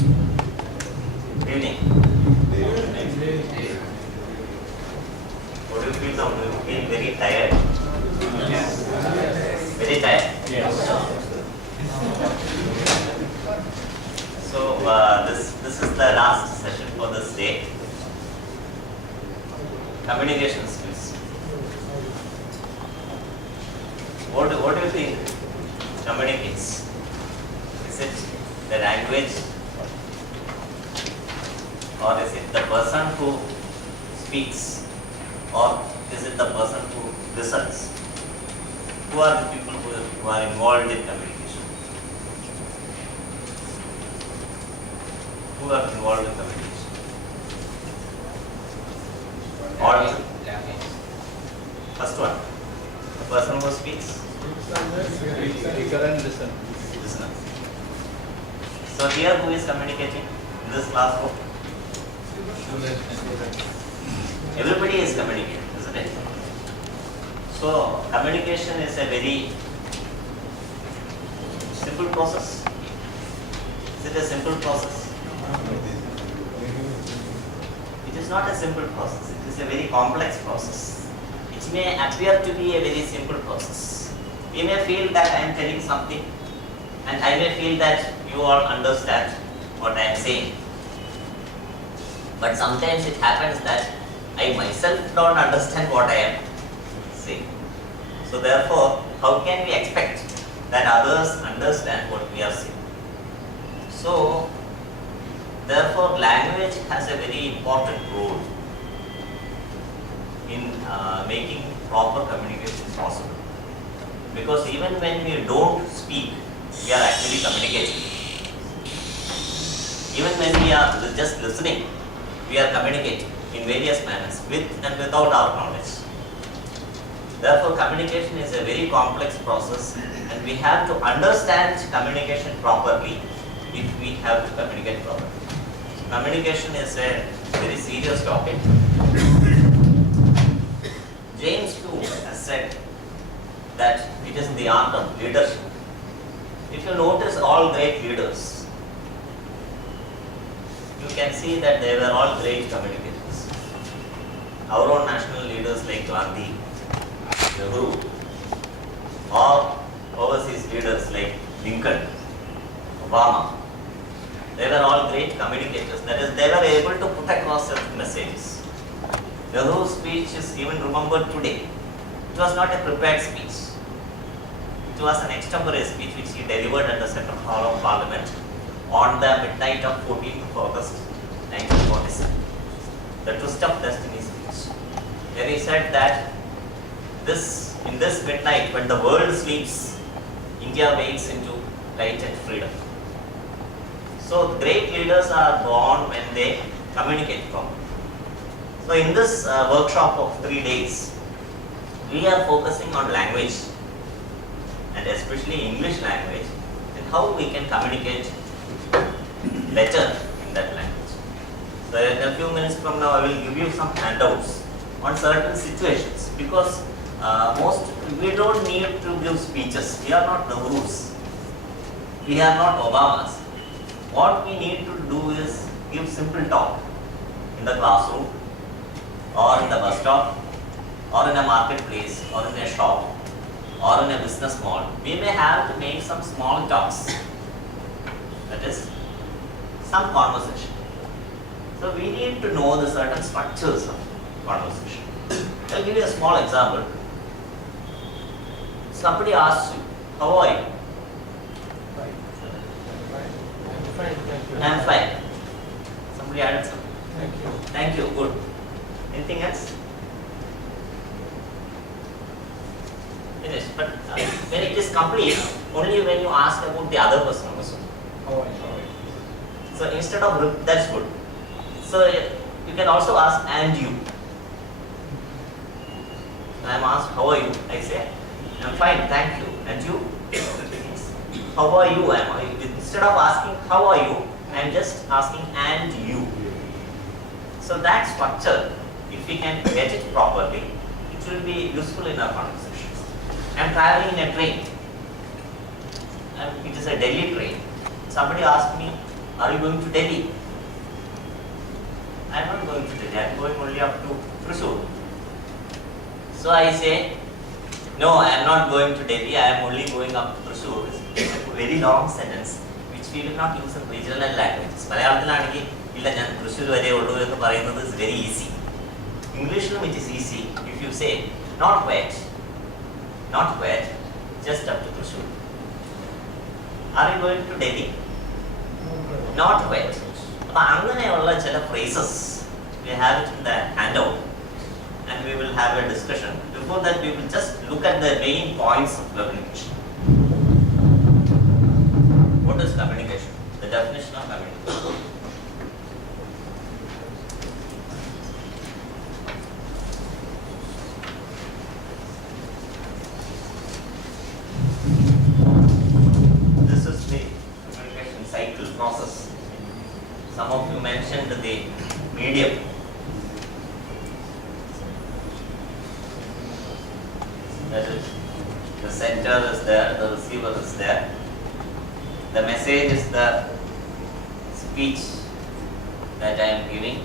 Good evening. What do you feel now? Do you feel very tired? Yes. Very tired? Yes. So this is the last session for this day. Communication skills. What do you think communicates? Is it the language, or is it the person who speaks, or is it the person who listens? Who are the people who are involved in communication? Who are involved in communication? All. First one, the person who speaks. Speaker and listen. Listener. So here who is communicating in this classroom? Everybody is communicating, isn't it? So communication is a very simple process. Is it a simple process? It is not a simple process. It is a very complex process. It may appear to be a very simple process. We may feel that I am telling something, and I may feel that you all understand what I am saying. But sometimes it happens that I myself don't understand what I am saying. So therefore, how can we expect that others understand what we are saying? So therefore, language has a very important role in making proper communication possible. Because even when we don't speak, we are actually communicating. Even when we are just listening, we are communicating in various manners, with and without our knowledge. Therefore, communication is a very complex process, and we have to understand communication properly if we have to communicate properly. Communication is a very serious topic. James too has said that it is the art of leadership. If you notice all great leaders, you can see that they were all great communicators. Our own national leaders like Gandhi, Nehru, or overseas leaders like Lincoln, Obama, they were all great communicators. That is, they were able to put across certain messages. Nehru's speech is even remembered today. It was not a prepared speech. It was an extempore speech which he delivered at the Second Hall of Parliament on the midnight of 14th August 1947. The Twist of Destiny speech. There he said that in this midnight, when the world sleeps, India wakes into light and freedom. So great leaders are born when they communicate properly. So in this workshop of 3 days, we are focusing on language, and especially English language, and how we can communicate better in that language. So in a few minutes from now, I will give you some handouts on certain situations, because we don't need to give speeches. We are not Nehrus. We are not Obamas. What we need to do is give simple talk in the classroom, or in the bus stop, or in a marketplace, or in a shop, or in a business mall. We may have to make some small talks. That is, some conversation. So we need to know the certain structures of conversation. I'll give you a small example. Somebody asks you, how are you? I'm fine. Somebody added something. Thank you. Thank you, good. Anything else? Finish. But when it is complete, only when you ask about the other person also. How are you? So instead of that's good. So you can also ask and you. I am asked, how are you? I say, I'm fine, thank you. And you? How are you? Instead of asking how are you, I am just asking and you. So that structure, if we can get it properly, it will be useful in our conversations. I am traveling in a train. It is a Delhi train. Somebody asked me, Are you going to Delhi? I am not going to Delhi. I am going only up to Thrissur. So I say, no, I am not going to Delhi. I am only going up to Thrissur. It's a very long sentence which we will not use in regional languages. Malayalam is very easy. English it is easy if you say not quite, just up to Thrissur. Are you going to Delhi? Not quite. So, phrases we have it in the handout and we will have a discussion. Before that, we will just look at the main points of communication. What is communication? The definition of communication. This is the communication cycle process. Some of you mentioned the medium. That is, the sender is there, the receiver is there. The message is the speech that I am giving,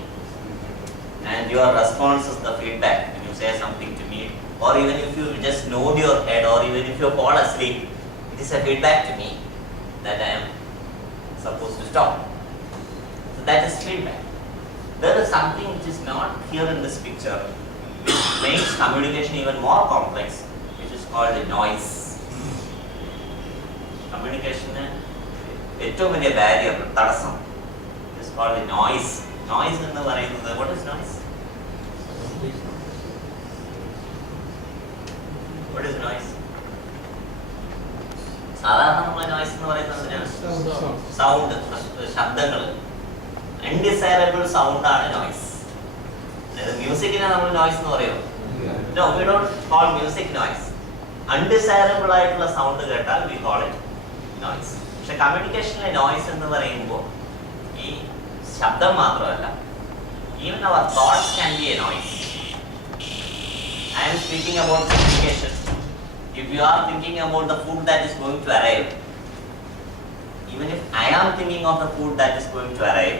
and your response is the feedback when you say something to me, or even if you just nod your head, or even if you fall asleep, it is a feedback to me that I am supposed to stop. So that is feedback. There is something which is not here in this picture, which makes communication even more complex, which is called a noise. Communication ഏറ്റവും വലിയ barrier തടസ്സം is called a noise. Noise എന്ന് പറയുന്നത്, what is noise? What is noise? സാധാരണ നമ്മൾ noise എന്ന് പറയുന്നത് sound, ശബ്ദങ്ങൾ. Undesirable സൗണ്ട് ആണ് നോയ്സ്. അതായത് മ്യൂസിക്കിനെ നമ്മൾ നോയ്സ് എന്ന് പറയുമോ? No, we don't call music noise. Undesirable ആയിട്ടുള്ള സൗണ്ട് കേട്ടാൽ we call it noise. പക്ഷെ കമ്മ്യൂണിക്കേഷനിലെ നോയ്സ് എന്ന് പറയുമ്പോൾ ഈ ശബ്ദം മാത്രമല്ല, even our thoughts can be a noise. I am speaking about communication. If you are thinking about the food that is going to arrive, even if I am thinking of the food that is going to arrive,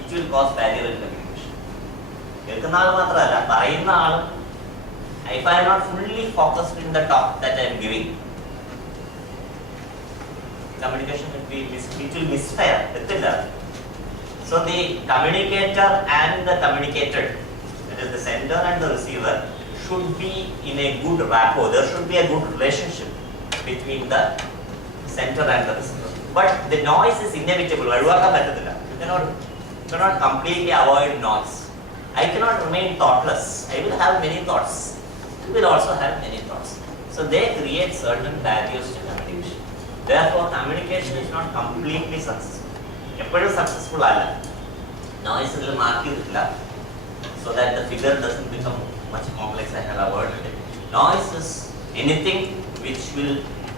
it will cause barrier in communication. കേൾക്കുന്ന ആൾ മാത്രമല്ല, പറയുന്ന ആൾ, if I am not fully focused in the talk that I am giving, communication will misfire. So the communicator and the communicated, that is the sender and the receiver, should be in a good rapport. There should be a good relationship between the sender and the receiver. But the noise is inevitable. You cannot completely avoid noise. I cannot remain thoughtless. I will have many thoughts. You will also have many thoughts. So they create certain barriers to communication. Therefore, communication is not completely successful. എപ്പോഴും successful അല്ല. Noise ഇതിൽ mark ചെയ്തിട്ടില്ല, so that the figure doesn't become much complex. I have avoided it. Noise is anything which will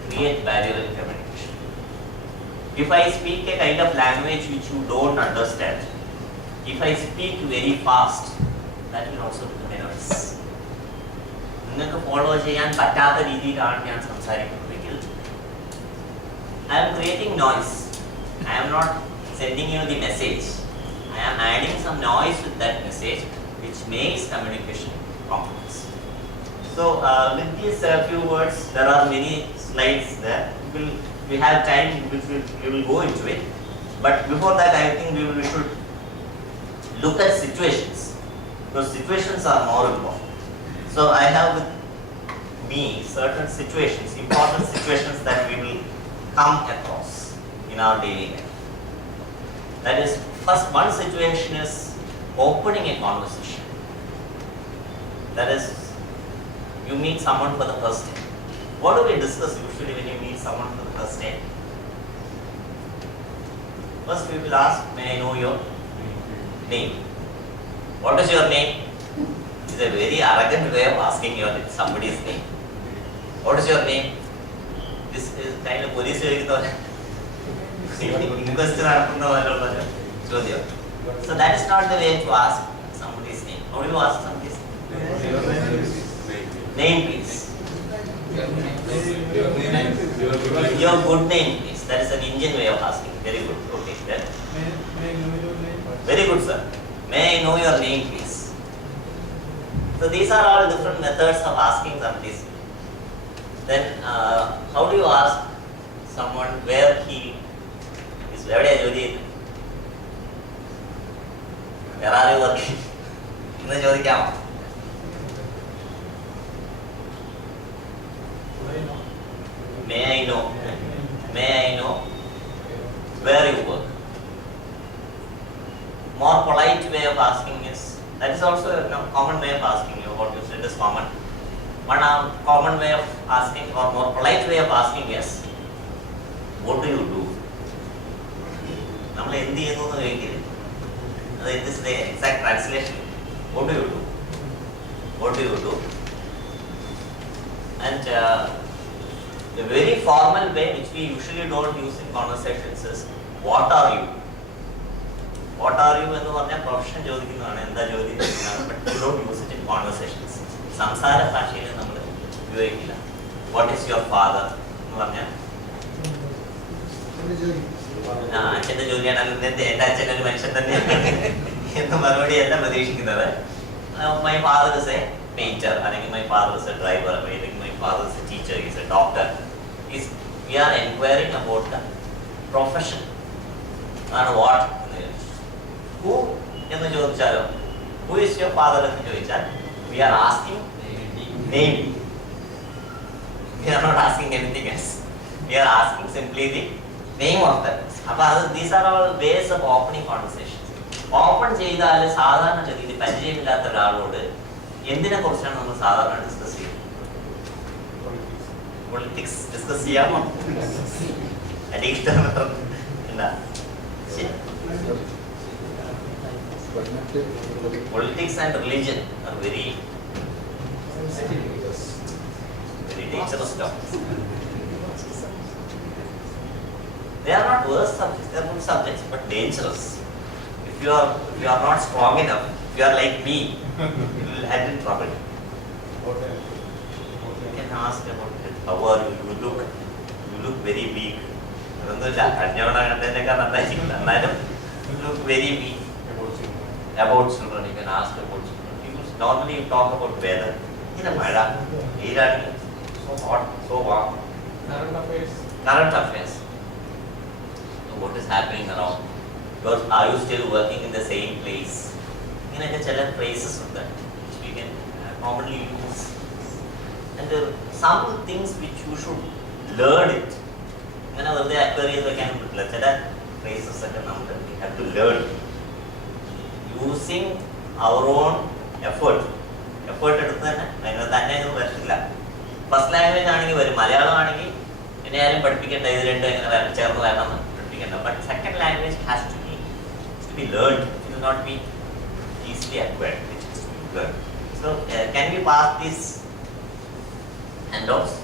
create barrier in communication. If I speak a kind of language which you don't understand, if I speak very fast, that will also become a noise. നിങ്ങൾക്ക് follow ചെയ്യാൻ പറ്റാത്ത രീതിയിലാണ് ഞാൻ സംസാരിക്കുന്നതെങ്കിൽ, I am creating noise. I am not sending you the message. I am adding some noise with that message, which makes communication complex. So, with these few words, there are many slides there. We have time, we will go into it. But before that, I think we should look at situations, because situations are more important. So, I have with me certain situations, important situations that we will come across in our daily life. That is, first one situation is opening a conversation. That is, you meet someone for the first time. What do we discuss usually when you meet someone for the first time? First we will ask, may I know your name? What is your name? It is a very arrogant way of asking somebody's name. What is your name? This is kind of police So that is not the way to ask somebody's name. How do you ask somebody's name? Name, please. Your good name, please. That is an Indian way of asking. Very good. Okay. Then May I know your name? Very good, sir. May I know your name, please? So these are all different methods of asking something. Then, how do you ask someone where he is? Where are you? Where are you working? May I know? May I know where you work? More polite way of asking is, that is also a common way of asking. What you said is common. One common way of asking or more polite way of asking is, what do you do? This is the exact translation. What do you do? What do you do? And the very formal way which we usually don't use in conversations is, what are you? What are you? Profession, but we don't use it in conversations. Samsara Bhashayil nammal ഉപയോഗിക്കില്ല. What is your father? എന്ന് പറഞ്ഞാൽ അച്ഛൻ്റെ ജോലിയാണ്. എൻ്റെ അച്ഛൻ ഒരു മനുഷ്യൻ തന്നെയാണ് എന്ന് മറുപടിയല്ല പ്രതീക്ഷിക്കുന്നത്. My father is a painter, അല്ലെങ്കിൽ my father is a driver, അല്ലെങ്കിൽ my father is a teacher, he is a doctor. We are inquiring about the profession. And what? Who എന്ന് ചോദിച്ചാലോ, who is your father എന്ന് ചോദിച്ചാൽ, we are asking name. We are not asking anything else. We are asking simply the name of that. These are all ways of opening conversation. Open ചെയ്താൽ സാധാരണ ഗതിയിൽ പരിചയമില്ലാത്ത ഒരാളോട് എന്തിനെ കുറിച്ചാണ് നമ്മൾ സാധാരണ ഡിസ്കസ് ചെയ്യുന്നത്? പൊളിറ്റിക്സ് ഡിസ്കസ് ചെയ്യാമോ? എന്താ politics and religion are very dangerous topics. They are not worse subjects, they are good subjects, but dangerous. If you are not strong enough, if you are like me, you will end in trouble. You can ask about it. How are you? You look very weak. You look very weak. About children, you can ask about children. People normally talk about weather. In a Mala, so hot, so warm. Current affairs. So what is happening around? Because are you still working in the same place? You know, there are phrases of that which we can commonly use. And there are some things which you should learn it. Whenever they Aquarius, we can phrases that we have to learn. Using our own effort. Effort എടുത്ത് തന്നെ ഒന്നും വരത്തില്ല. First language ആണെങ്കിൽ വരും. മലയാളം ആണെങ്കിൽ പിന്നെ ആരും പഠിപ്പിക്കേണ്ട, ഇത് രണ്ടും എങ്ങനെ ചേർന്ന് വരണമെന്ന് പഠിപ്പിക്കേണ്ട. But second language has to be learned. It will not be easily acquired. It has to be learned. So can we pass these handouts?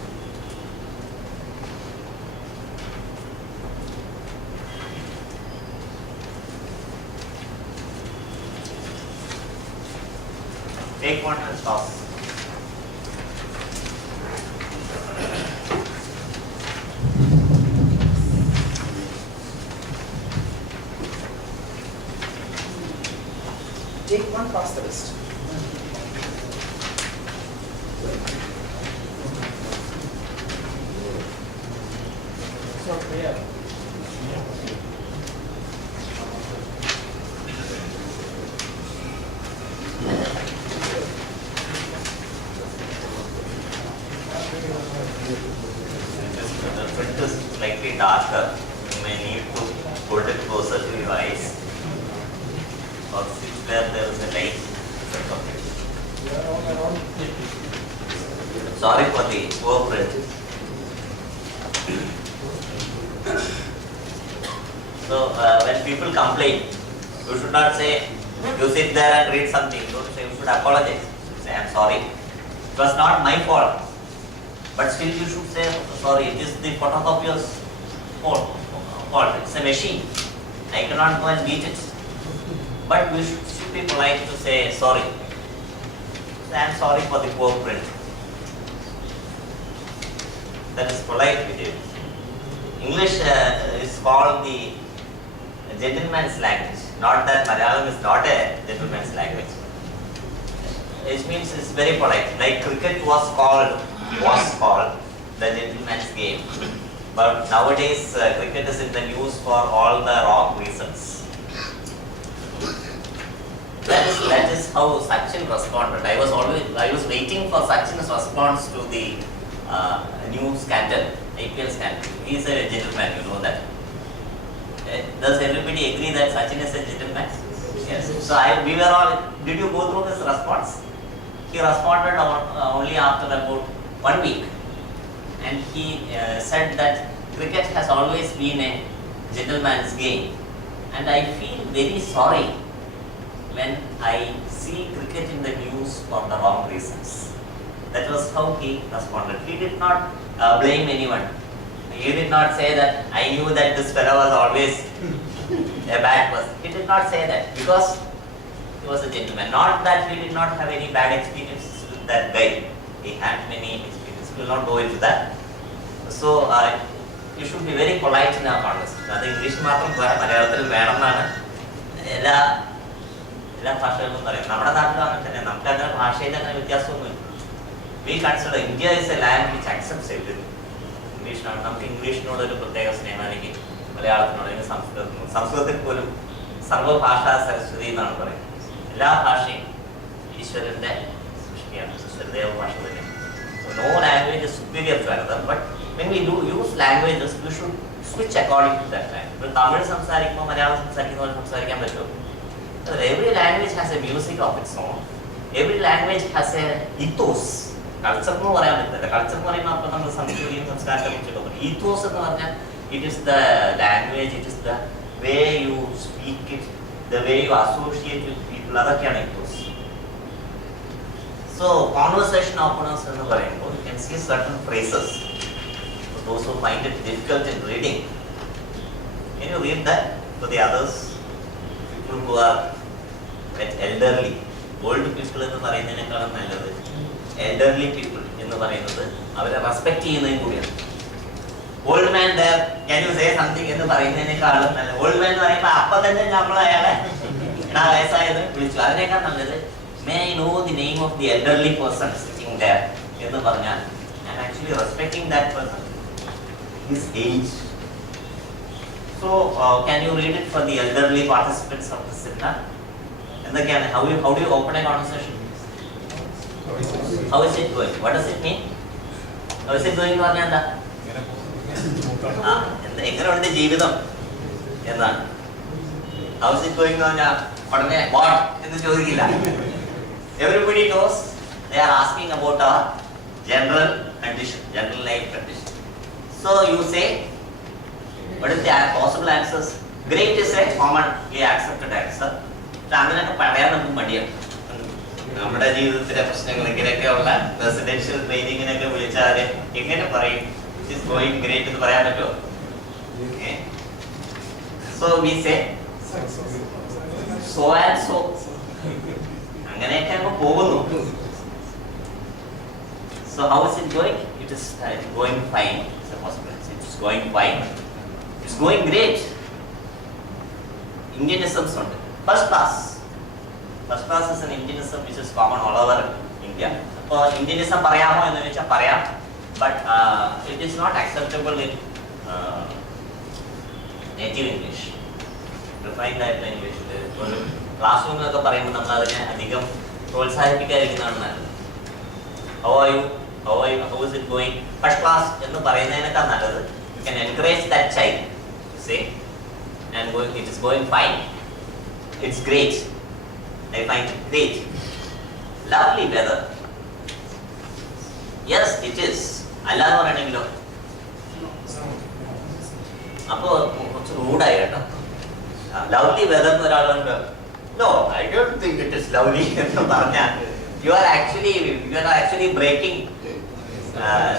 Take one and toss. Take one, pass the rest. So clear. The print is slightly darker. You may need to hold it closer to your eyes, or sit where there is a light. Sorry for the poor print. So when people complain, you should not say, you sit there and read something. You should say, you should apologize. You should say, I am sorry. It was not my fault. But still you should say, sorry, it is the photocopier's fault. It's a machine. I cannot go and beat it. But we should be polite to say sorry. Say, I am sorry for the poor print. That is polite behavior. English is called the gentleman's language. Not that Malayalam is not a gentleman's language. It means it's very polite. Like cricket was called the gentleman's game. But nowadays cricket is in the news for all the wrong reasons. That is how Sachin responded. I was waiting for Sachin's response to the new scandal, IPL scandal. He is a gentleman, you know that. Does everybody agree that Sachin is a gentleman? Yes. So we were all. Did you go through his response? He responded only after about 1 week, and he said that cricket has always been a gentleman's game, and I feel very sorry when I see cricket in the news for the wrong reasons. That was how he responded. He did not blame anyone. He did not say that I knew that this fellow was always a bad person. He did not say that because he was a gentleman. Not that he did not have any bad experiences with that guy. He had many experiences. We will not go into that. So you should be very polite in our conversation. അത് English മാത്രം പോരാ, മലയാളത്തിൽ വേണം എന്നാണ് എല്ലാ ഭാഷകളിലും പറയുന്നത്. നമ്മുടെ നാട്ടിലും അങ്ങനെ തന്നെ. നമുക്ക് അങ്ങനെ ഭാഷയിൽ അങ്ങനെ വ്യത്യാസമൊന്നുമില്ല. We consider India is a land which accepts everything. ഇംഗ്ലീഷിനാണ് നമുക്ക് ഇംഗ്ലീഷിനോടൊരു പ്രത്യേക സ്നേഹമാണെങ്കിൽ മലയാളത്തിനോട് അല്ലെങ്കിൽ സംസ്കൃതത്തിൽ പോലും സർവ്വഭാഷാ സരസ്വതി എന്നാണ് പറയുന്നത്. എല്ലാ ഭാഷയും ഈശ്വരന്റെ സൃഷ്ടിയാണ്, ഈശ്വരദേവ ഭാഷ തന്നെ. No language is superior to another, but when we do use languages, we should switch according to that language. ഇപ്പോൾ തമിഴ് സംസാരിക്കുമ്പോൾ മലയാളം സംസാരിക്കുന്ന പോലെ സംസാരിക്കാൻ പറ്റുമോ? Every language has a music of its own. Every language has a ethos. Culture എന്ന് പറയാൻ പറ്റില്ല. Culture എന്ന് പറയുമ്പോൾ അപ്പോൾ നമ്മൾ സംസ്കൃതിയും സംസ്കാരത്തെ കുറിച്ച് നോക്കും. ഈത്തോസ് എന്ന് പറഞ്ഞാൽ it is the language, it is the way you speak it, the way you associate with people, അതൊക്കെയാണ് ഈത്തോസ്. സോ കോൺവെർസേഷൻ ഓപ്പണേഴ്സ് എന്ന് പറയുമ്പോൾ you can see certain phrases. Those who find it difficult in reading, can you read that for the others? People who are elderly, old people എന്ന് പറയുന്നതിനേക്കാളും നല്ലത് elderly people എന്ന് പറയുന്നത് അവരെ respect ചെയ്യുന്നതും കൂടിയാണ്. Old man there can you say something എന്ന് പറയുന്നതിനേക്കാളും നല്ലത്. Old man എന്ന് പറയുമ്പോൾ അപ്പം തന്നെ നമ്മൾ അയാളെ എടാ വയസ്സായത് വിളിച്ചു. അതിനേക്കാൾ നല്ലത് may I know the name of the elderly person sitting there എന്ന് പറഞ്ഞാൽ I am actually respecting that person, his age. So can you read it for the elderly participants of the seminar? എന്തൊക്കെയാണ്? How do you open a conversation? How is it going? What does it mean? How is it going എന്ന് പറഞ്ഞാൽ എന്താ? എങ്ങനെയുണ്ട് ജീവിതം എന്നാണ്. How is it going എന്ന് പറഞ്ഞാൽ ഉടനെ what എന്ന് ചോദിക്കില്ല. Everybody knows they are asking about our general condition, general life condition. So you say, what is the possible answers? Great is a commonly accepted answer. അങ്ങനെയൊക്കെ പറയാൻ നമുക്ക് മടിയാണ്. നമ്മുടെ ജീവിതത്തിലെ പ്രശ്നങ്ങൾ ഇങ്ങനെയൊക്കെയുള്ള റെസിഡൻഷ്യൽ ട്രെയിനിങ്ങിനൊക്കെ വിളിച്ചാൽ എങ്ങനെ പറയും ഇറ്റ് ഈസ് ഗോയിങ് ഗ്രേറ്റ് എന്ന് പറയാൻ പറ്റുമോ? So we say so and so, അങ്ങനെയൊക്കെ അങ്ങ് പോകുന്നു. So how is it going? It is going fine. It's a possibility. It's going fine. It's going great. Indianisms ഉണ്ട്. First class. First class is an Indianism which is common all over India. അപ്പോൾ Indianism പറയാമോ എന്ന് ചോദിച്ചാൽ പറയാം, but it is not acceptable in native English. Refined ആയിട്ടുള്ള ഇംഗ്ലീഷിൽ ഒരു class റൂമിലൊക്കെ പറയുമ്പോൾ നമ്മൾ അതിനെ അധികം പ്രോത്സാഹിപ്പിക്കാതിരിക്കുന്നതാണ് നല്ലത്. How are you? How is it going? First class എന്ന് പറയുന്നതിനേക്കാൾ നല്ലത് you can encourage that child to say and it is going fine, it's great, I find it great, lovely weather, yes it is. അല്ലാന്ന് പറയണെങ്കിലോ അപ്പോൾ കുറച്ച് റൂഡായി കേട്ടോ. Lovely weather എന്ന് ഒരാളുണ്ട്, no I don't think it is lovely എന്ന് പറഞ്ഞാൽ you are actually breaking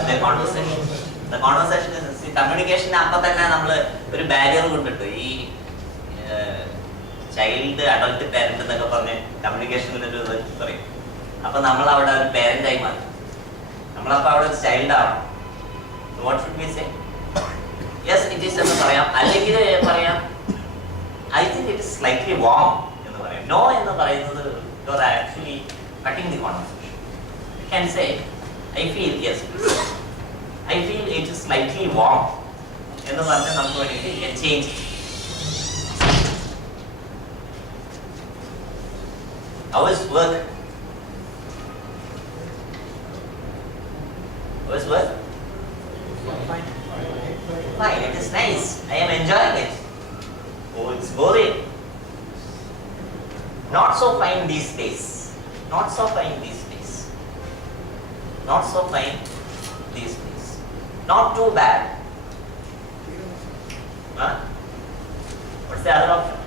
the conversation. The conversation is communication. അപ്പോൾ തന്നെ നമ്മൾ ഒരു ബാരിയർ കൊണ്ടിട്ട് ഈ ചൈൽഡ് അഡൾട്ട് പാരന്റ് എന്നൊക്കെ പറഞ്ഞ് കമ്മ്യൂണിക്കേഷനിൽ ഒരു ഇത് പറയും. അപ്പൊ നമ്മൾ അവിടെ ഒരു പാരന്റായി മാറി, നമ്മളപ്പോൾ അവിടെ ഒരു ചൈൽഡ് ആവണം. What should we say? Yes it is എന്ന് പറയാം, അല്ലെങ്കിൽ പറയാം I think it is slightly warm എന്ന് പറയും. No എന്ന് പറയുന്നത് you are actually cutting the conversation. You can say, I feel, yes, I feel it is slightly warm എന്ന് പറഞ്ഞാൽ നമുക്ക് വേണ്ടിയിട്ട് you can change it. How is work? How is work? Fine. Fine, it is nice. I am enjoying it. Oh, it's boring. Not so fine these days. Not so fine these days. Not so fine these days. Not too bad. Huh? What's the other option?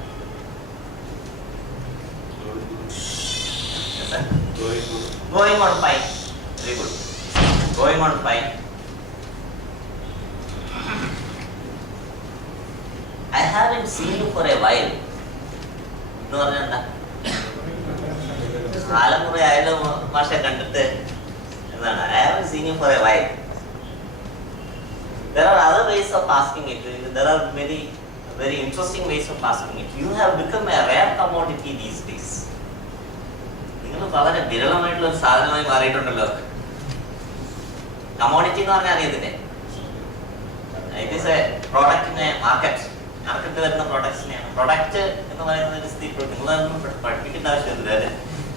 Yes, sir? Going on fine. Very good. Going on fine. I haven't seen you for a while. എന്ന് പറഞ്ഞാൽ എന്താ? കാലമുറ ആയാലും മാഷെ കണ്ടിട്ട് എന്താണ്? I haven't seen you for a while. There are other ways of asking it. There are many very interesting ways of asking it. You have become a rare commodity these days. നിങ്ങൾ വളരെ വിരളമായിട്ടുള്ള ഒരു സാധനമായി മാറിയിട്ടുണ്ടല്ലോ. Commodity എന്ന് പറഞ്ഞാൽ അറിയത്തില്ലേ? It is a product in a market. മാർക്കറ്റിൽ വരുന്ന പ്രോഡക്ട്സിനെയാണ്. Product എന്ന് പറയുന്നത് നിങ്ങളൊന്നും പഠിപ്പിക്കേണ്ട ആവശ്യമില്ല.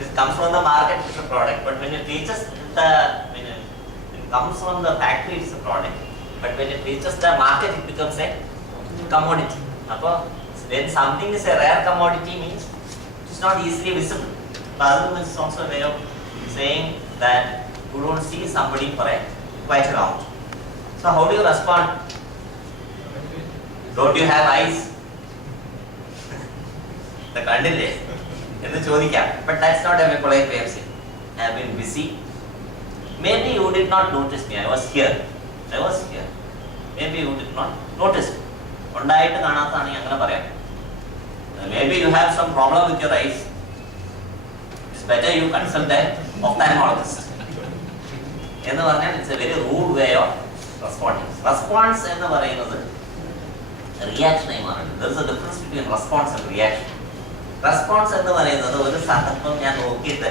It comes from the market, it's a product. But when it reaches when it comes from the factory, it's a product. But when it reaches the market, it becomes a commodity. അപ്പോൾ when something is a rare commodity means it's not easily visible. But it's also a way of saying that you don't see somebody for a quite long. So how do you respond? Don't you have eyes? The കണ്ടില്ലേ എന്ന് ചോദിക്കാം. But that's not a polite way of saying. I have been busy. Maybe you did not notice me. I was here. Maybe you did not notice me. ഉണ്ടായിട്ട് കാണാത്തതാണെങ്കിൽ അങ്ങനെ പറയാം. Maybe you have some problem with your eyes. It's better you consult an ophthalmologist. എന്ന് പറഞ്ഞാൽ it's a very rude way of responding. Response എന്ന് പറയുന്നത് reaction ആയി മാറുന്നത്. There is a difference between response and reaction. Response എന്ന് പറയുന്നത് ഒരു സന്ദർഭം ഞാൻ നോക്കിയിട്ട്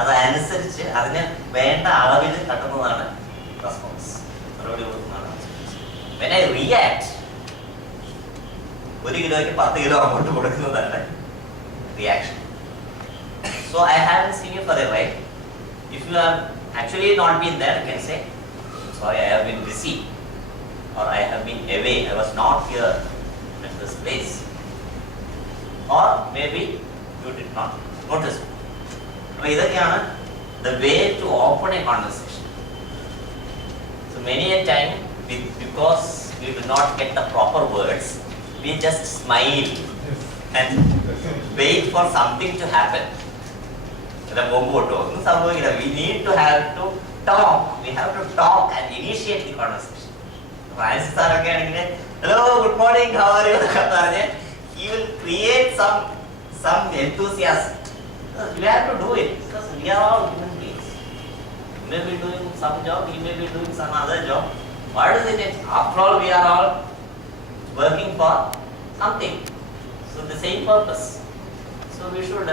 അതനുസരിച്ച് അതിന് വേണ്ട അളവിൽ തട്ടുന്നതാണ് റെസ്പോൺസ്. മറുപടി കൊടുക്കുന്നതാണ് റെസ്പോൺസ്. When I react, 1 കിലോയ്ക്ക് 10 കിലോ അങ്ങോട്ട് കൊടുക്കുന്നതാണ് reaction. So I haven't seen you for a while. If you have actually not been there, you can say, sorry, I have been busy. Or I have been away, I was not here at this place. Or maybe you did not notice me. So, ഇതൊക്കെയാണ് the way to open a conversation. So many a time, because we do not get the proper words, we just smile and wait for something to happen. We need to have to talk. We have to talk and initiate the conversation. Francis sir ഒക്കെ ആണെങ്കിൽ hello, good morning, how are you എന്ന് പറഞ്ഞ് he will create some enthusiasm. You have to do it because we are all human beings. You may be doing some job, he may be doing some other job. What is it? After all, we are all working for something. So the same purpose. So we should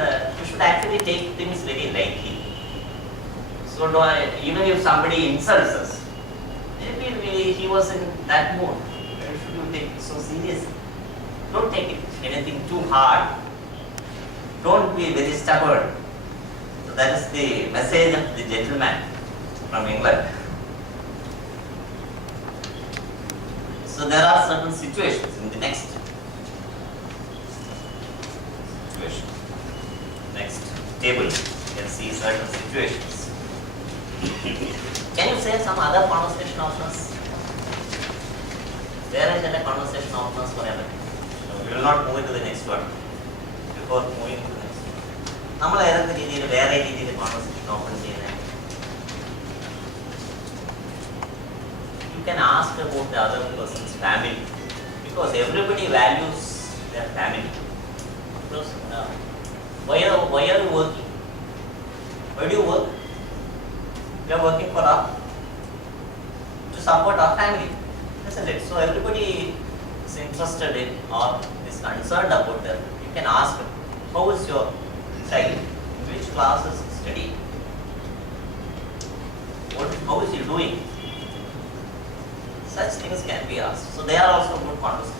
actually take things very lightly. So even if somebody insults us, maybe he was in that mood. Why should you take it so seriously? Don't take it anything too hard. Don't be very stubborn. So that is the message of the gentleman from England. So there are certain situations in the next situation. Next table, you can see certain situations. Can you say some other conversation options? There is a conversation options for everything. We will not move into the next one. Before moving to the next one, നമ്മൾ ഏതൊക്കെ രീതിയിൽ വേറെ രീതിയിൽ conversation open ചെയ്യുന്നത്? You can ask about the other person's family because everybody values their family. Because why are you working? Why do you work? We are working for to support our family, isn't it? So everybody is interested in or is is concerned about them, you can ask him, how is your child? Which class is studying? How is he doing? Such things can be asked. So they are also good conversations.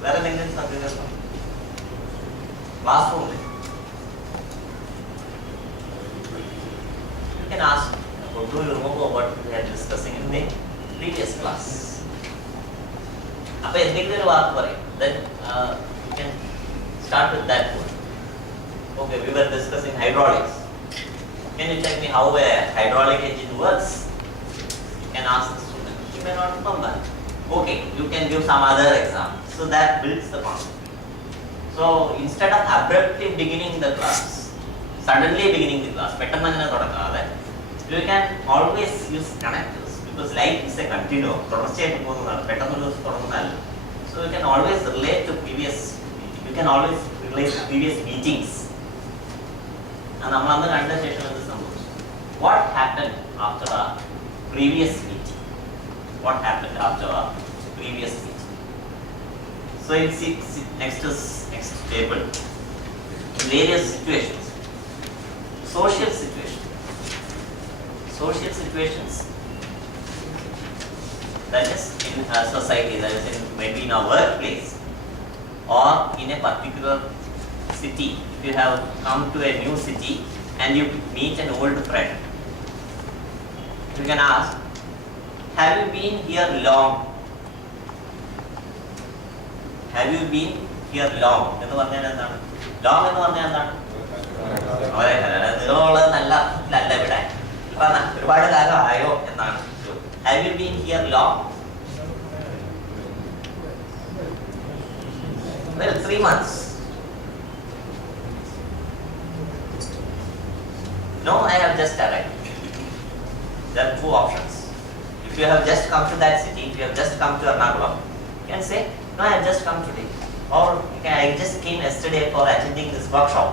Where are Indians are doing classroom? You can ask, do you remember what we were discussing in the previous class? Then you can start with that one. Okay, we were discussing hydraulics. Can you tell me how a hydraulic engine works? You can ask the student. He may not remember. Okay, you can give some other example. So that builds the concept. So instead of abruptly beginning the class, suddenly beginning the class, you can always use connectors because life is a continuum. So you can always relate to previous. You can always relate to previous meetings. And what happened after our previous meeting? What happened after our previous meeting? So you see next table. In various situations, social situations. That is in a society, that is in maybe in a workplace or in a particular city. If you have come to a new city and you meet an old friend, you can ask, have you been here long? Have you been here long? Long എന്ന് പറഞ്ഞാൽ എന്താണ്? ഒരുപാട് കാലം ആയോ എന്നാണ്. Have you been here long? Well, 3 months. No, I have just arrived. There are two options. If you have just come to that city, if you have just come to Ernakulam, you can say, no, I have just come today. Or I just came yesterday for attending this workshop.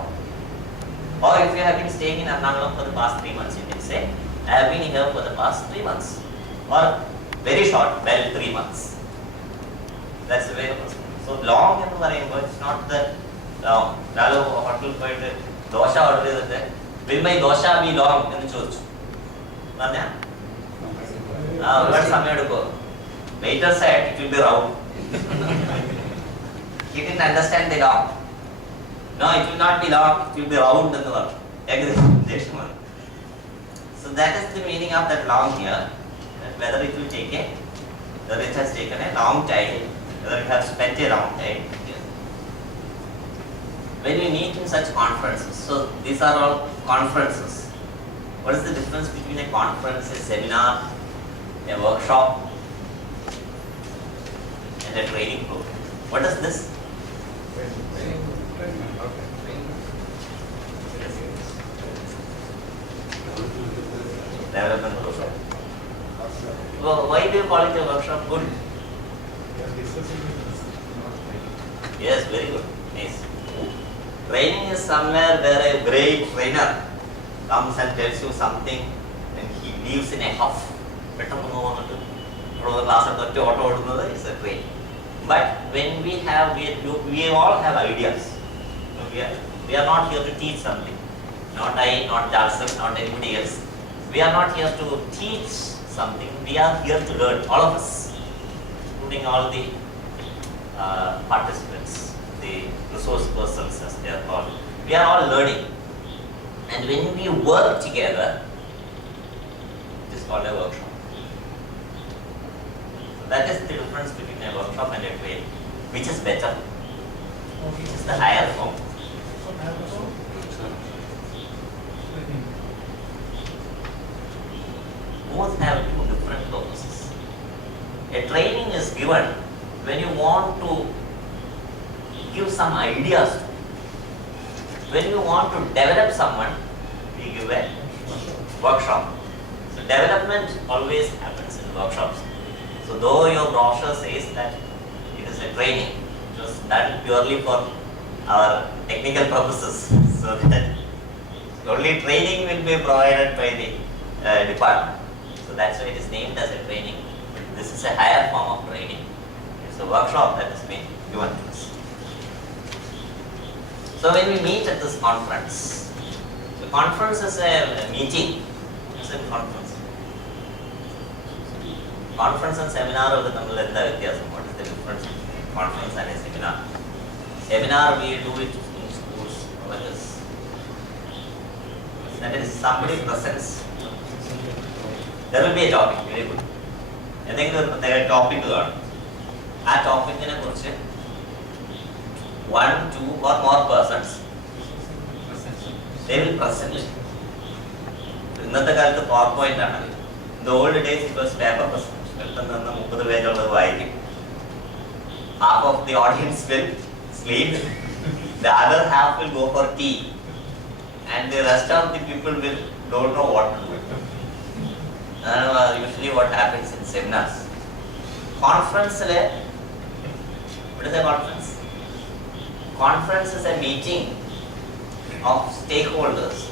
Or if you have been staying in Ernakulam for the past 3 months, you can say, I have been here for the past 3 months. Or very short, well, 3 months. That's the way the person. So long എന്ന് പറയുമ്പോൾ it's not the long. രാവിലെ ഹോട്ടലിൽ പോയിട്ട് dosa order ചെയ്തിട്ട് will my dosa be long എന്ന് ചോദിച്ചു. പറഞ്ഞാ ഒരുപാട് സമയം എടുക്കുമോ? Waiter said it will be round. He didn't understand the long. No, it will not be long, it will be round എന്ന് പറഞ്ഞു. ഏകദേശം. So that is the meaning of that long here. Whether it will take whether it has taken a long time, whether it has spent a long time. When we meet in such conferences, so these are all conferences. What is the difference between a conference, a seminar, a workshop, and a training program? What is this? Development workshop. Well, why do you call it a workshop? Good. Yes, very good. Nice. Training is somewhere where a great trainer comes and tells you something and he leaves in a huff. Class is a training. But when we all have ideas. We are not here to teach something. Not I, not Jalsam, not anybody else. We are not here to teach something. We are here to learn, all of us, including all the participants, the resource persons as they are called. We are all learning. And when we work together, it is called a workshop. So that is the difference between a workshop and a training. Which is better? Which is the higher form? Both have two different purposes. A training is given when you want to give some ideas. When you want to develop someone, we give a workshop. So development always happens in workshops. So though your brochure says that it is a training, it was done purely for our technical purposes. So that only training will be provided by the department. So that's why it is named as a training. This is a higher form of training. It's a workshop that has been given to us. So when we meet at this conference, the conference is a meeting. It's a conference. Conference and seminar of the Tamil and the what is the difference between conference and a seminar? Seminar we do it in schools like this. That is somebody presents. There will be a topic, very good. I think there are topic on. That topic in a question. 1, 2 or more persons. They will present it. In the PowerPoint. In the old days it was paper presentation. Half of the audience will sleep. The other half will go for tea. And the rest of the people will don't know what to do. Usually what happens in seminars. Conference, what is a conference? Conference is a meeting of stakeholders.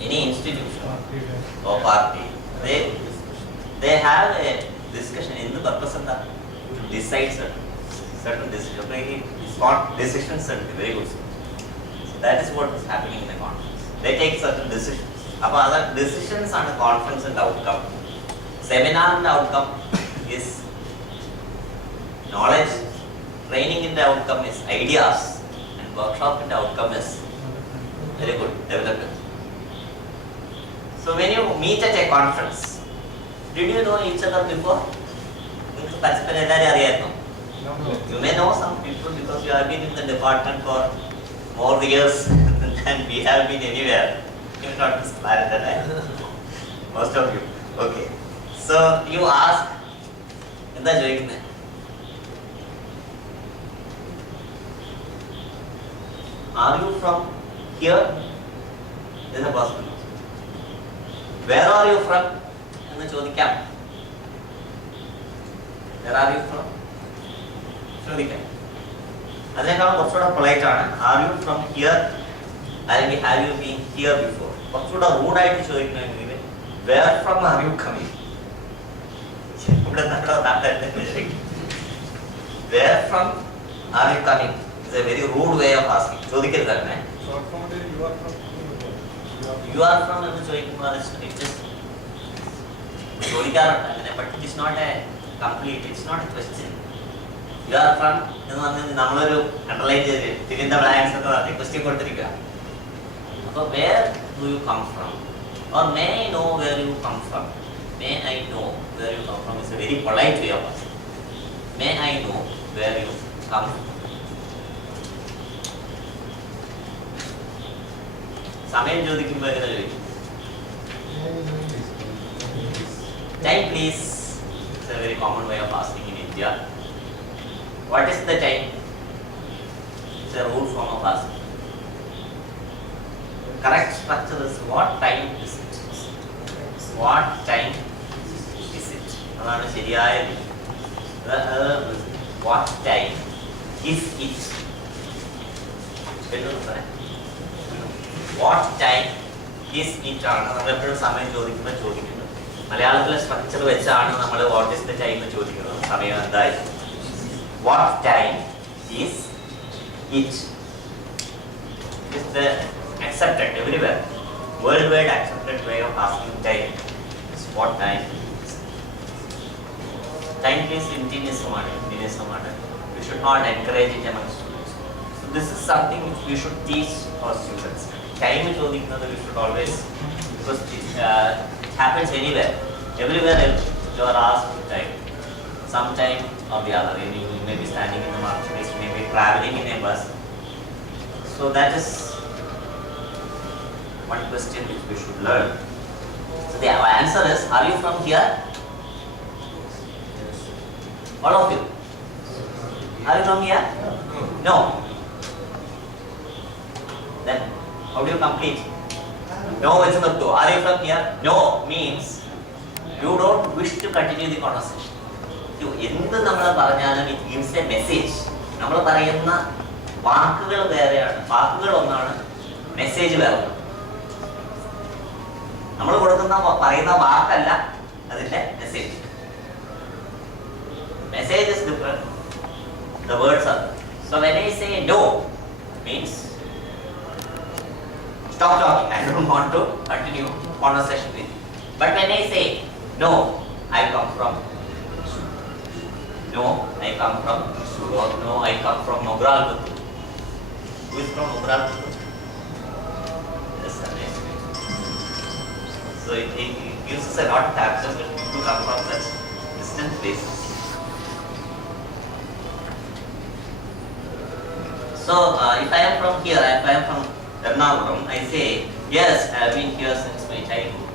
Any institution or party. They have a discussion in the purpose of that. Decide certain decisions. It's not decisions certainly, very good. So that is what is happening in the conference. They take certain decisions. Other decisions are the conference and outcome. Seminar and outcome is knowledge. Training in the outcome is ideas. And workshop in the outcome is very good, development. So when you meet at a conference, did you know each other before? You may know some people because you have been in the department for more years than we have been anywhere. You not right? Most of you. Okay. So you ask, are you from here? There is a possibility. Where are you from? Where are you from? Polite. Are you from here? Have you been here before? Where from are you coming? Where from are you coming? It's a very rude way of asking. You are from but it is not a complete, it's not a question. You are from underline fill in the blanks question. Where do you come from? Or may I know where you come from? May I know where you come from? It's a very polite way of asking. May I know where you come from? Time please. It's a very common way of asking in India. What is the time? It's a rude form of asking. Correct structure is what time is it? What time is it? What time is it? What time is it? Malayalam structure what is the time? What time is it? Is the accepted everywhere. Worldwide accepted way of asking time. Is what time? Time please in We should not encourage it among students. So this is something which we should teach our students. Time we should always, because it happens anywhere. Everywhere else you are asked time. Some time or the other. You may be standing in the marketplace, you may be traveling in a bus. So that is one question which we should learn. So the answer is, are you from here? All of you? Are you from here? No. Then how do you complete? No, it's not true. Are you from here? No means you don't wish to continue the conversation. It gives a message. Message. Message is different. The words are. So when I say no, means stop talking. I don't want to continue conversation with you. But when I say no, I come from. No, I come from. Or no, I come from Mogral. Who is from Mogral? Yes, sir. So it gives us a lot of factors when people come from such distant places. So if I am from here, if I am from Ernakulam, I say yes, I have been here since my childhood.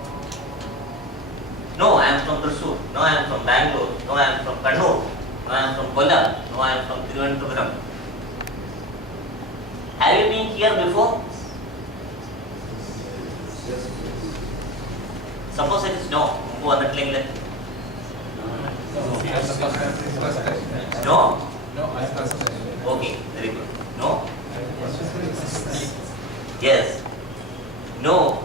No, I am from Thrissur. No, I am from Bangalore. No, I am from Kannur. No, I am from Kollam. No, I am from Thiruvananthapuram. Have you been here before? Suppose it is no. Who are the No? Okay, very good. No? Yes. No.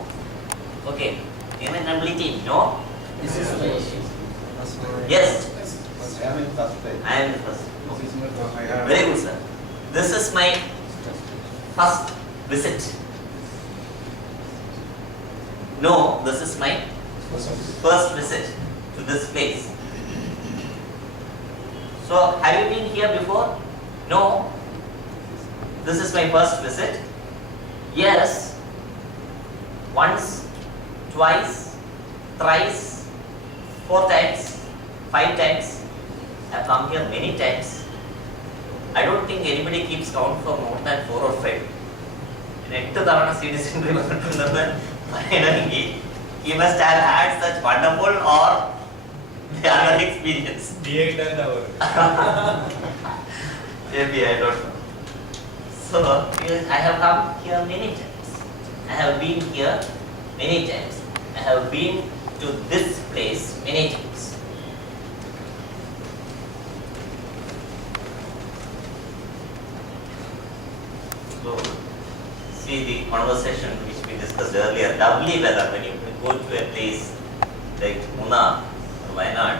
Okay. Even ability. No? This is my Yes. I am in first place. I am the first. Very good, sir. This is my first visit. No, this is my first visit to this place. So, have you been here before? No. This is my first visit. Yes. Once, twice, thrice, 4 times, 5 times. I have come here many times. I don't think anybody keeps count for more than 4 or 5. He must have had such wonderful or the other experience. Maybe I don't know. So I have come here many times. I have been here many times. I have been to this place many times. So, see the conversation which we discussed earlier. Lovely weather. When you go to a place like Munnar or Wayanad,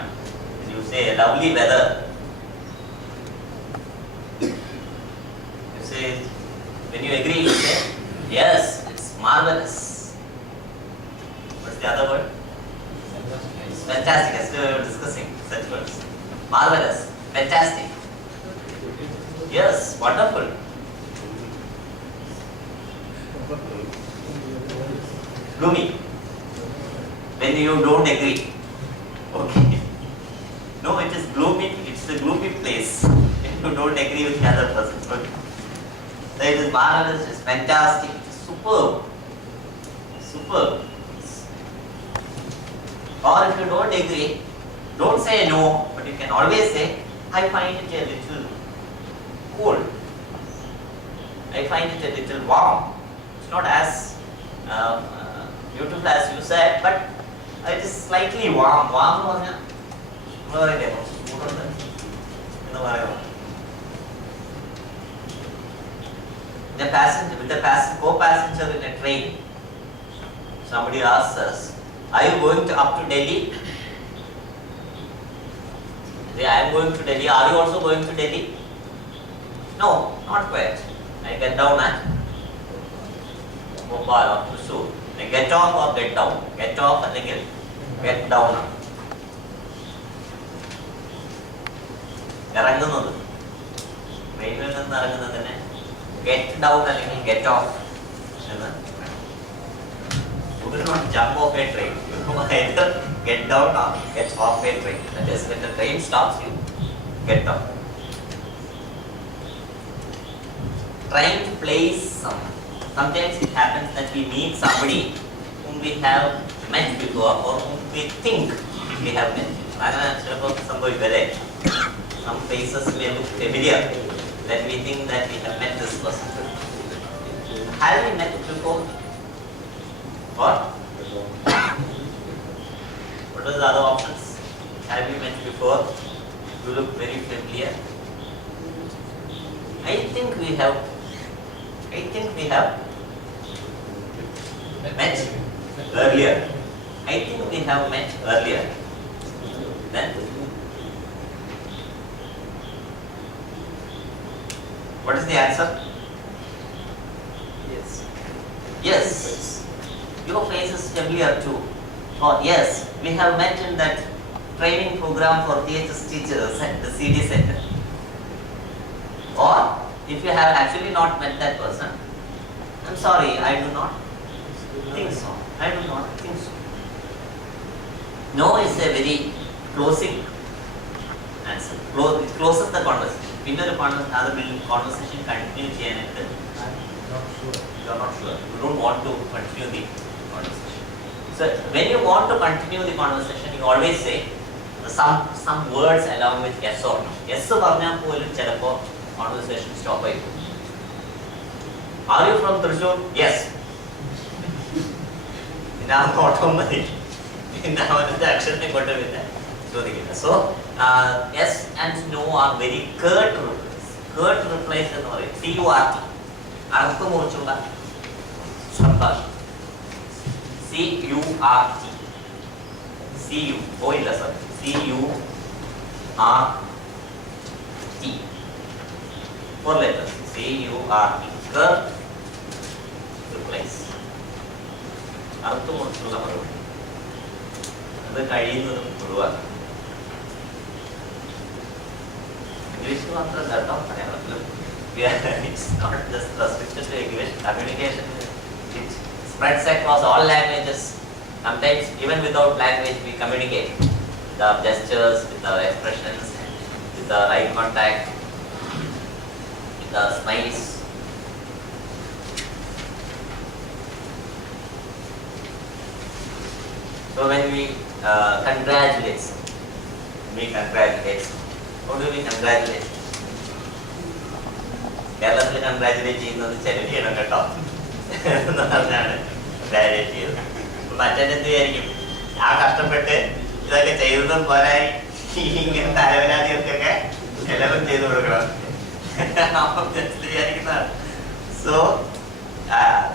and you say lovely weather. You say, when you agree, you say, yes, it's marvelous. What's the other word? It's fantastic. As we were discussing such words. Marvelous, fantastic. Yes, wonderful. Gloomy. When you don't agree. Okay. No, it is gloomy. It's a gloomy place. When you don't agree with the other person. Okay. So it is marvelous. It's fantastic. It's superb. Superb. Or if you don't agree, don't say no, but you can always say, I find it a little cold. I find it a little warm. It's not as beautiful as you said, but it is slightly warm. Warm the co-passenger in a train, somebody asks us, are you going up to Delhi? Say, I am going to Delhi. Are you also going to Delhi? No, not quite. I get down at Bhopal or Thrissur. I get off or get down. Get off and again get down. ഇറങ്ങുന്നത് ട്രെയിനിൽ നിന്ന് ഇറങ്ങുന്നതിന് get down അല്ലെങ്കിൽ get of എന്ന്. You will not jump off a train. You either get down or get off a train. That is, when the train stops, you get down. Trying to place someone. Sometimes it happens that we meet somebody whom we have met before or whom we think we have met. Some faces may look familiar, that we think that we have met this person. Have we met before? What? What are the other options? Have we met before? You look very familiar. I think we have met earlier. I think we have met earlier. Then What is the answer? Yes. Yes. Your face is familiar too. Or yes, we have met in that training program for THS teachers at the CD center. Or if you have actually not met that person, I'm sorry, I do not think so. I do not think so. No is a very closing answer. It closes the conversation. പിന്നെ ഒരു conversation continue ചെയ്യാനായിട്ട് you are not sure. You don't want to continue the conversation. So when you want to continue the conversation, you always say some words along with yes or no. Yes പറഞ്ഞാൽ പോലും ചിലപ്പോൾ conversation stop ആയി പോകും. Are you from Thrissur? Yes. പിന്നെ ആ നോട്ടം മതി. പിന്നെ അവരുടെ അക്ഷരത്തെ കൊണ്ട് പിന്നെ ചോദിക്കില്ല. So yes and no are very curt replies. Curt replies എന്ന് പറയും CURT. അർത്ഥമുറിച്ചുള്ള സംഭാഷണം. CURT. CU ഓ ഇല്ല sir. CURT. 4 letters. CURT. Curt replies. അർത്ഥമുറിച്ചുള്ള മറുപടി. അത് കഴിയുന്നതും ഒഴിവാക്കണം. ഇംഗ്ലീഷ് മാത്രം കേട്ടോ മലയാളത്തിലും. It's not just restricted to English. Communication, it spreads across all languages. Sometimes even without language we communicate with our gestures, with our expressions, with our eye contact, with our smiles. So when we congratulate, how do we congratulate? കേരളത്തിൽ congratulate ചെയ്യുന്നത് ചെലവ് ചെയ്യണം കേട്ടോ എന്ന് പറഞ്ഞാണ് congratulate ചെയ്തത്. മറ്റെന്ത് വിചാരിക്കും, ഞാൻ കഷ്ടപ്പെട്ട് ഇതൊക്കെ ചെയ്തതും പോരായി ഇങ്ങനെ തലവരാതികൾക്കൊക്കെ എല്ലാവരും ചെയ്തു കൊടുക്കണം വിചാരിക്കുന്നതാണ്. So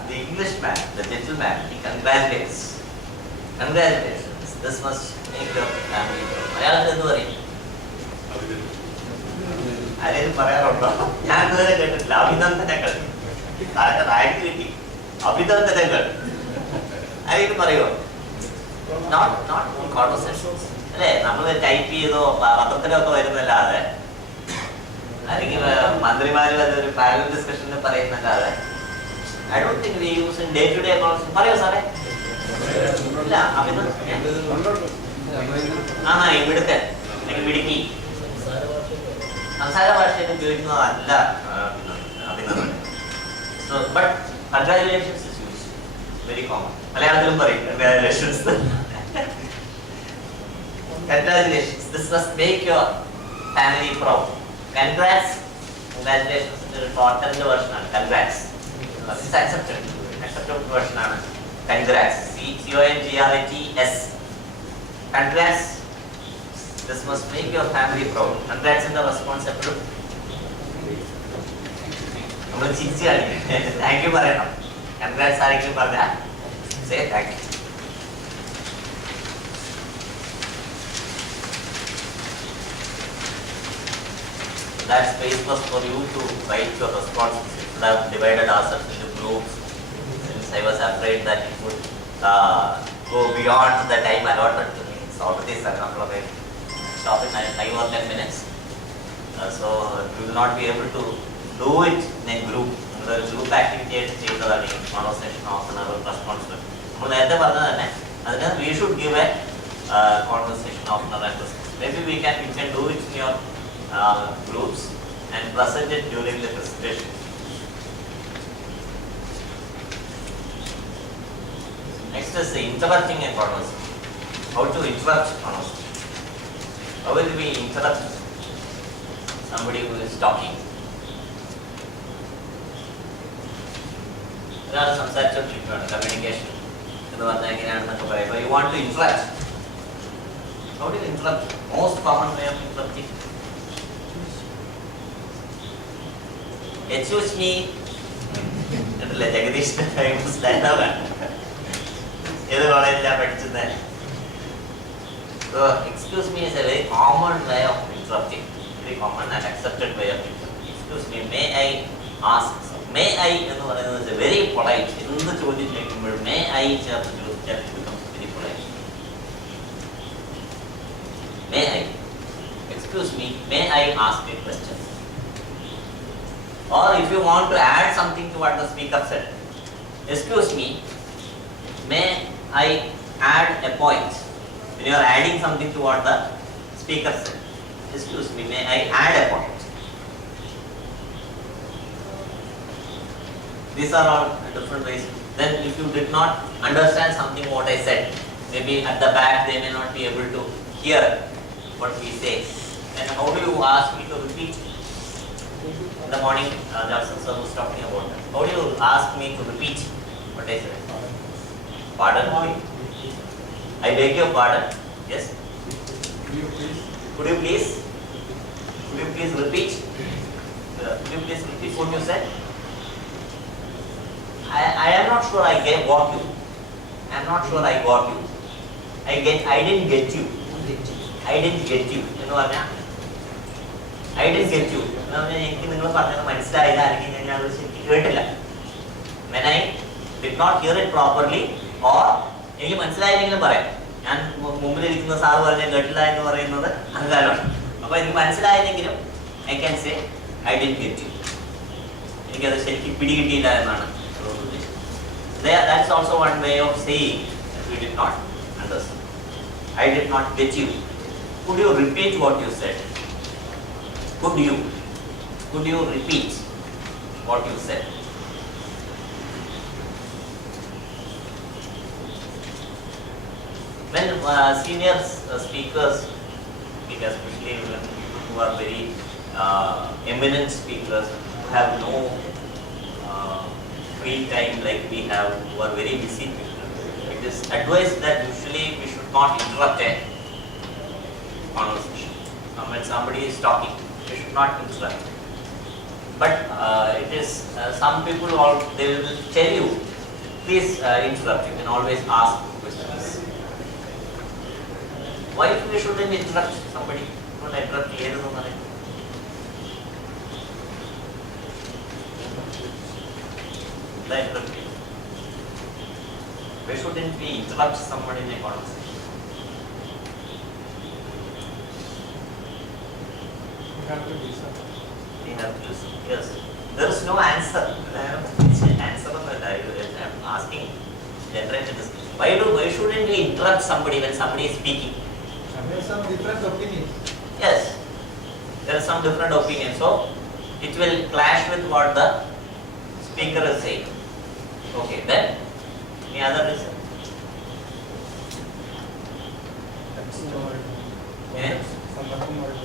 the Englishman, the gentleman, he congratulates. Congratulations, this must make your family proud. മലയാളത്തിൽ എന്ത് പറയും? ആരെയും പറയാറുണ്ടോ? ഞാൻ ഇതുവരെ കേട്ടിട്ടില്ല. അഭിനന്ദനങ്ങൾ. അതൊക്കെ റാങ്ക് കിട്ടി. അഭിനന്ദനങ്ങൾ ആരെങ്കിലും പറയുമോ? നോട്ട് കോൺവെർസേഷൻസ് അല്ലേ? നമ്മൾ ടൈപ്പ് ചെയ്തോ പത്രത്തിലൊക്കെ വരുന്നല്ലാതെ അല്ലെങ്കിൽ മന്ത്രിമാരും അതൊരു പാനൽ ഡിസ്കഷനിൽ പറയുന്നല്ലാതെ I don't think we use in day to day conversation. പറയോ സാറേ? ഇല്ല. ഇവിടുത്തെ മിടുക്കി സംസാര ഭാഷയിൽ ഉപയോഗിക്കുന്നതല്ല അഭിനന്ദനം. So but congratulations is use very common. മലയാളത്തിലും പറയും congratulations. Congratulations, this must make your family proud. Congrats, കൺഗ്രാജുലേഷൻസിന്റെ ഒരു ടോട്ടലിന്റെ വേർഷനാണ് കൺഗ്രാറ്റ്സ്. ഇറ്റ്സ് അക്സെപ്റ്റഡ് വേർഷനാണ് congrats. CONGRATS. Congrats. This must make your family proud. Congrats in the response എപ്പോഴും നമ്മൾ ചിരിച്ചു കാണിക്കും. താങ്ക് യു പറയണം. കൺഗ്രാറ്റ്സ് ആരെങ്കിലും പറഞ്ഞാൽ say thank you. That space was for you to write your responses. We should have divided ourselves into groups since I was afraid that it would go beyond the time allotted to me. It's already 7 o'clock. Stop in 5 or 10 minutes. So we will not be able to do it in a group. The group activity ചെയ്യുന്നതാണ് ഈ conversation of an hour responsible. നമ്മൾ നേരത്തെ പറഞ്ഞത് തന്നെ അതിന് we should give a conversation of an hour responsible. Maybe you can do it in your groups and present it during the presentation. Next is the interrupting a conversation. How to interrupt conversation. How will we interrupt somebody who is talking? ഒരാൾ സംസാരിച്ചുകൊണ്ടിരിക്കുകയാണ്, communication എന്ന് പറഞ്ഞാൽ എങ്ങനെയാണെന്നൊക്കെ പറയുമ്പോൾ you want to interrupt. How do you interrupt? Most common way of interrupting. Excuse me. എന്നല്ലേ ജഗദീഷിന്റെ famous ഡയലോഗാണ്. ഏത് കോളേജിലാണ് പഠിച്ചത്? So excuse me is a very common way of interrupting. Very common and accepted way of interrupting. excuse me, may I ask? May I എന്ന് പറയുന്നത് is a very polite. എന്ത് ചോദ്യം ചോദിക്കുമ്പോഴും may I ചേർത്ത് ചോദിച്ചാൽ it becomes very polite. May I? Excuse me, may I ask a question? Or if you want to add something to what the speaker said, excuse me, may I add a point? When you are adding something to what the speaker said, excuse me, may I add a point? These are all different ways. Then if you did not understand something what I said, maybe at the back they may not be able to hear what we say. Then how do you ask me to repeat? In the morning, Johnson sir was talking about that. How do you ask me to repeat what I said? Pardon me? I beg your pardon. Yes? Could you please repeat? Could you please repeat what you said? I am not sure I got you. I am not sure I got you. I didn't get you. I didn't get you. You know what I mean? I didn't get you. എനിക്ക് നിങ്ങൾ പറഞ്ഞത് മനസ്സിലായില്ല അല്ലെങ്കിൽ ഞാൻ അത് ശരിക്കും കേട്ടില്ല. When I did not hear it properly or എനിക്ക് മനസ്സിലായില്ലെങ്കിലും പറയാം. ഞാൻ മുമ്പിലിരിക്കുന്ന സാറ് പറഞ്ഞ കേട്ടില്ല എന്ന് പറയുന്നത് അഹങ്കാരമാണ്. അപ്പോൾ എനിക്ക് മനസ്സിലായില്ലെങ്കിലും I can say I didn't get you. എനിക്കത് ശരിക്കും പിടികിട്ടിയില്ല എന്നാണ്. That's also one way of saying that we did not understand. I did not get you. Could you repeat what you said? Could you repeat what you said? When senior speakers speak, especially when people who are very eminent speakers who have no free time like we have, who are very busy people, it is advised that usually we should not interrupt a conversation. When somebody is talking, we should not interrupt. But it is some people they will tell you, please interrupt. You can always ask questions. Why we shouldn't interrupt somebody? Don't interrupt here. Why shouldn't we interrupt somebody in a conversation? You have to listen. We have to listen. Yes. There is no answer. Answer on that. I am asking. Generate a discussion. Why shouldn't we interrupt somebody when somebody is speaking? There are some different opinions. Yes. There is some different opinion. So it will clash with what the speaker is saying. Okay, then any other reason?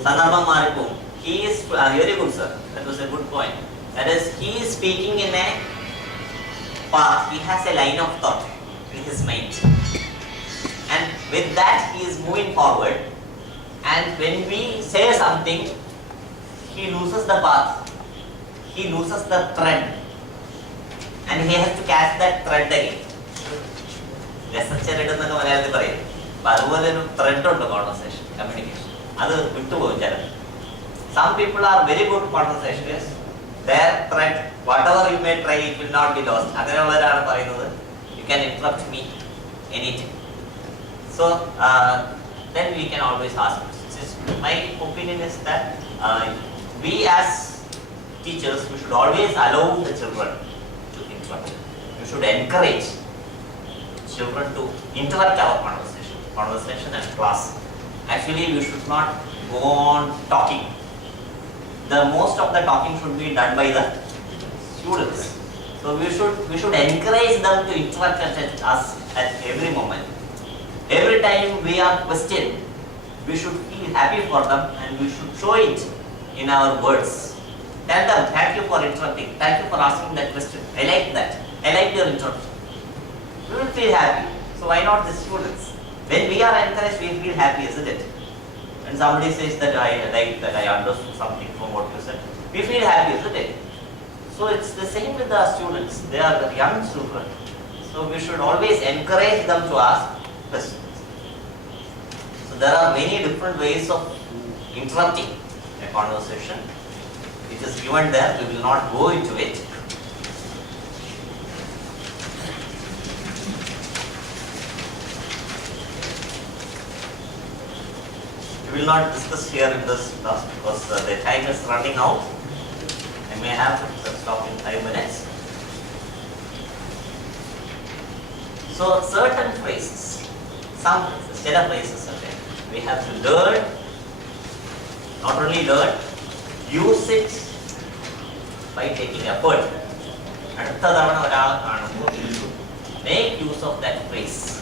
Sandarbham Maripum. He is very good, sir. That was a good point. That is, he is speaking in a path. He has a line of thought in his mind, and with that he is moving forward. And when we say something, he loses the path. He loses the thread. And he has to catch that thread again. Thread conversation, communication. Some people are very good conversationists. Their thread, whatever you may try, it will not be lost. You can interrupt me anytime. So then we can always ask questions. My opinion is that we as teachers, we should always allow the children to interrupt. We should encourage children to interrupt our conversation and class. Actually, we should not go on talking. The most of the talking should be done by the students. So we should encourage them to interrupt us at every moment. Every time we are questioned, we should feel happy for them and we should show it in our words. Tell them, thank you for interrupting, thank you for asking that question. I like that. I like your interruption. We will feel happy. So why not the students? When we are encouraged, we feel happy, isn't it? When somebody says that I like that, I understood something from what you said, we feel happy, isn't it? So it's the same with the students. They are the young children. So we should always encourage them to ask questions. So there are many different ways of interrupting a conversation. It is given there, we will not go into it. We will not discuss here in this class because the time is running out. I may have to stop in 5 minutes. So certain phrases, some set of phrases are there. We have to learn, not only learn, use it by taking effort. അടുത്ത തവണ ഒരാളെ കാണുമ്പോൾ make use of that phrase.